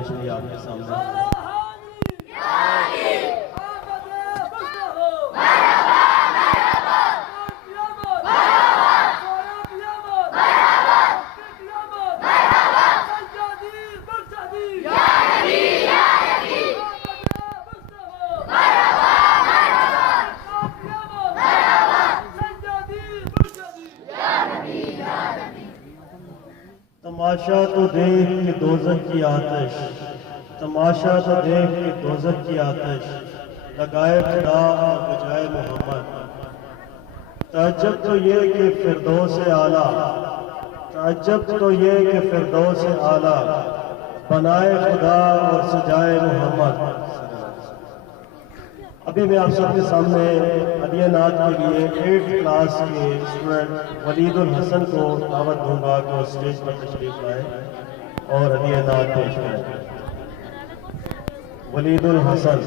پیش کیا آپ کے سامنے. تماشا تو دیکھ کے دوزخ کی آتش، تماشا تو دیکھ کے دوزخ کی آتش، لگائے خدا اور بجائے محمد. تعجب تو یہ کہ فردوس اعلیٰ، تعجب تو یہ کہ فردوس اعلیٰ، بنائے خدا اور سجائے محمد. ابھی میں آپ سب کے سامنے ہدیہ نعت کے لیے 8th کلاس کے اسٹوڈنٹ ولید الحسن کو دعوت دوں گا کہ وہ اسٹیج پر تشریف لائے اور ہدیہ نعت پیش کریں. ولید الحسن.